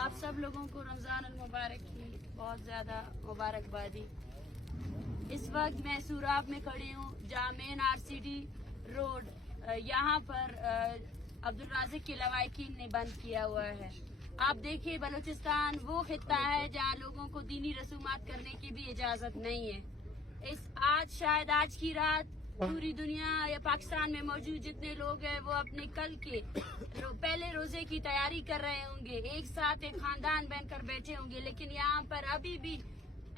آپ سب لوگوں کو رمضان المبارک کی بہت زیادہ مبارکبادی۔ اس وقت میں سوراب میں کھڑی ہوں جہاں مین RCD روڈ یہاں پر عبدالرازق کے لواحقین نے بند کیا ہوا ہے۔ آپ دیکھیں بلوچستان وہ خطہ ہے جہاں لوگوں کو دینی رسومات کرنے کی بھی اجازت نہیں ہے۔ شاید آج کی رات پوری دنیا یا پاکستان میں موجود جتنے لوگ ہیں وہ اپنے کل کے پہلے روزے کی تیاری کر رہے ہوں گے، ایک ساتھ ایک خاندان بن کر بیٹھے ہوں گے، لیکن یہاں پر ابھی بھی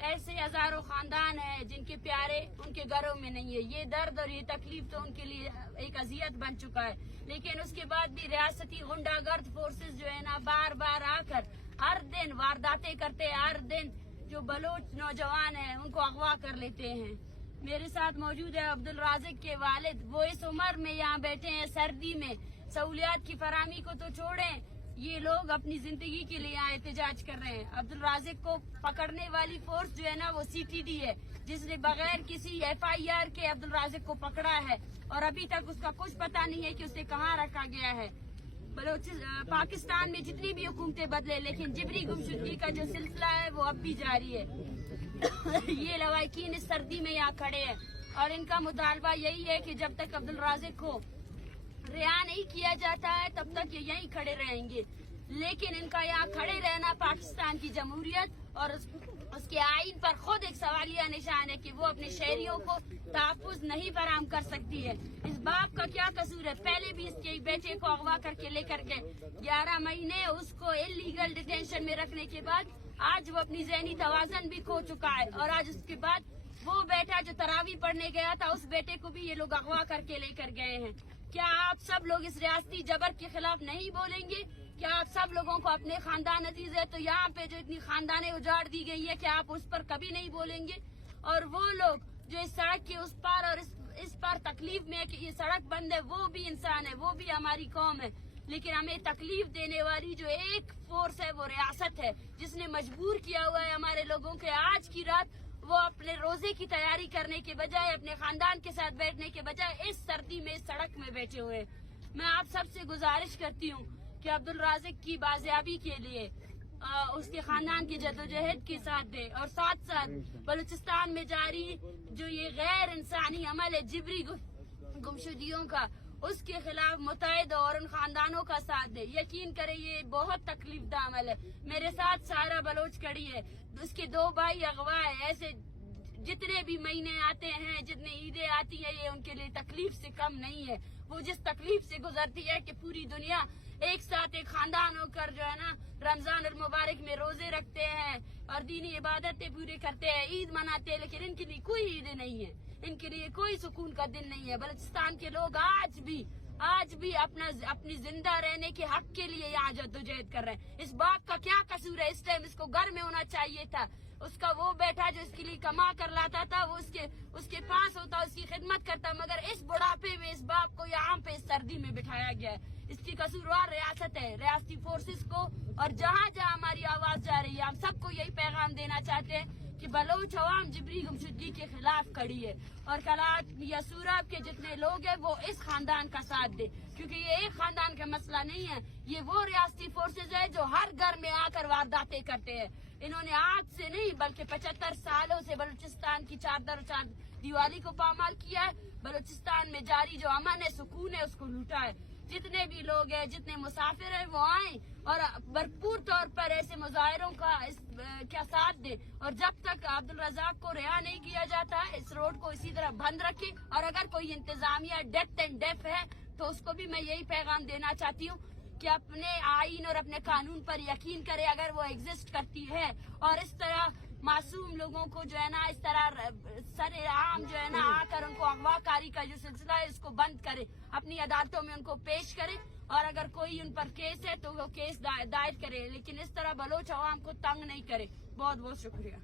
ایسے ہزاروں خاندان ہیں جن کے پیارے ان کے گھروں میں نہیں ہے۔ یہ درد اور یہ تکلیف تو ان کے لیے ایک اذیت بن چکا ہے، لیکن اس کے بعد بھی ریاستی غنڈہ گرد فورسز جو ہے نا بار بار آ کر ہر دن وارداتیں کرتے ہیں، ہر دن جو بلوچ نوجوان ہیں ان کو اغوا کر لیتے ہیں۔ میرے ساتھ موجود ہے عبدالرازق کے والد، وہ اس عمر میں یہاں بیٹھے ہیں سردی میں، سہولیات کی فراہمی کو تو چھوڑیں، یہ لوگ اپنی زندگی کے لیے یہاں احتجاج کر رہے ہیں۔ عبدالرازق کو پکڑنے والی فورس جو ہے نا وہ CTD ہے، جس نے بغیر کسی FIR کے عبدالرازق کو پکڑا ہے اور ابھی تک اس کا کچھ پتہ نہیں ہے کہ اسے کہاں رکھا گیا ہے۔ پاکستان میں جتنی بھی حکومتیں بدلے لیکن جبری گمشدگی کا جو سلسلہ ہے وہ اب بھی جاری ہے۔ یہ لواحقین اس سردی میں یہاں کھڑے ہیں اور ان کا مطالبہ یہی ہے کہ جب تک عبدالرازق کو رہا نہیں کیا جاتا ہے تب تک یہ یہیں کھڑے رہیں گے، لیکن ان کا یہاں کھڑے رہنا پاکستان کی جمہوریت اور اس کے آئین پر خود ایک سوالیہ نشان ہے کہ وہ اپنے شہریوں کو تحفظ نہیں فراہم کر سکتی ہے۔ اس باپ کا کیا قصور ہے؟ پہلے بھی اس کے بیٹے کو اغوا کر کے لے کر گئے، 11 مہینے اس کو انلیگل ڈیٹینشن میں رکھنے کے بعد آج وہ اپنی ذہنی توازن بھی کھو چکا ہے، اور آج اس کے بعد وہ بیٹا جو تراویح پڑھنے گیا تھا اس بیٹے کو بھی یہ لوگ اغوا کر کے لے کر گئے ہیں۔ کیا آپ سب لوگ اس ریاستی جبر کے خلاف نہیں بولیں گے؟ کیا آپ سب لوگوں کو اپنے خاندان عزیز ہے تو یہاں پہ جو اتنی خاندانیں اجاڑ دی گئی ہے کیا آپ اس پر کبھی نہیں بولیں گے؟ اور وہ لوگ جو اس سڑک کے اس پار اور اس پار تکلیف میں ہے کہ یہ سڑک بند ہے، وہ بھی انسان ہے، وہ بھی ہماری قوم ہے، لیکن ہمیں تکلیف دینے والی جو ایک فورس ہے وہ ریاست ہے، جس نے مجبور کیا ہوا ہے ہمارے لوگوں کے آج کی رات وہ اپنے روزے کی تیاری کرنے کے بجائے اپنے خاندان کے ساتھ بیٹھنے کے بجائے اس سردی میں اس سڑک میں بیٹھے ہوئے ہیں۔ میں آپ سب سے گزارش کرتی ہوں کہ عبدالرازق کی بازیابی کے لیے اس کے خاندان کی جدوجہد کے ساتھ دے، اور ساتھ ساتھ بلوچستان میں جاری جو یہ غیر انسانی عمل ہے جبری گمشدگیوں کا، اس کے خلاف متحد اور ان خاندانوں کا ساتھ دے۔ یقین کرے یہ بہت تکلیف دہ عمل ہے۔ میرے ساتھ سائرہ بلوچ کھڑی ہے، اس کے 2 بھائی اغوا ہے۔ ایسے جتنے بھی مہینے آتے ہیں، جتنے عیدیں آتی ہیں، یہ ان کے لیے تکلیف سے کم نہیں ہے۔ وہ جس تکلیف سے گزرتی ہے کہ پوری دنیا ایک ساتھ ایک خاندان ہو کر جو ہے نا رمضان المبارک میں روزے رکھتے ہیں اور دینی عبادتیں پورے کرتے ہیں، عید مناتے ہیں، لیکن ان کے لیے کوئی عید نہیں ہے، ان کے لیے کوئی سکون کا دن نہیں ہے۔ بلوچستان کے لوگ آج بھی اپنی زندہ رہنے کے حق کے لیے یہاں جدوجہد کر رہے ہیں۔ اس باپ کا کیا قصور ہے؟ اس ٹائم اس کو گھر میں ہونا چاہیے تھا، اس کا وہ بیٹا جو اس کے لیے کما کر لاتا تھا وہ اس کے پاس ہوتا، اس کی خدمت کرتا، مگر اس بڑھاپے میں اس باپ کو یہاں پہ اس سردی میں بٹھایا گیا ہے۔ اس کی قصوروار ریاست ہے، ریاستی فورسز کو، اور جہاں جہاں ہماری آواز جا رہی ہے ہم سب کو یہی پیغام دینا چاہتے ہیں کہ بلوچ عوام جبری گمشدگی کے خلاف کھڑی ہے، اور کلات یا سوراب کے جتنے لوگ ہیں وہ اس خاندان کا ساتھ دے، کیونکہ یہ ایک خاندان کا مسئلہ نہیں ہے، یہ وہ ریاستی فورسز ہے جو ہر گھر میں آ کر وارداتیں کرتے ہیں۔ انہوں نے آج سے نہیں بلکہ 75 سالوں سے بلوچستان کی چادر و چار دیوالی کو پامال کیا ہے، بلوچستان میں جاری جو امن ہے، سکون ہے، اس کو لوٹا ہے۔ جتنے بھی لوگ ہیں، جتنے مسافر ہیں وہ آئیں اور بھرپور طور پر ایسے مظاہروں کا ساتھ دیں، اور جب تک عبدالرزاق کو رہا نہیں کیا جاتا اس روڈ کو اسی طرح بند رکھے، اور اگر کوئی انتظامیہ ڈیتھ اینڈ ڈیف ہے تو اس کو بھی میں یہی پیغام دینا چاہتی ہوں کہ اپنے آئین اور اپنے قانون پر یقین کرے اگر وہ ایگزسٹ کرتی ہے، اور اس طرح معصوم لوگوں کو جو ہے نا اس طرح سر عام جو ہے نا آ کر ان کو اغوا کاری کا جو سلسلہ ہے اس کو بند کرے، اپنی عدالتوں میں ان کو پیش کرے، اور اگر کوئی ان پر کیس ہے تو وہ کیس دائر کرے، لیکن اس طرح بلوچ عوام کو تنگ نہیں کرے۔ بہت بہت شکریہ۔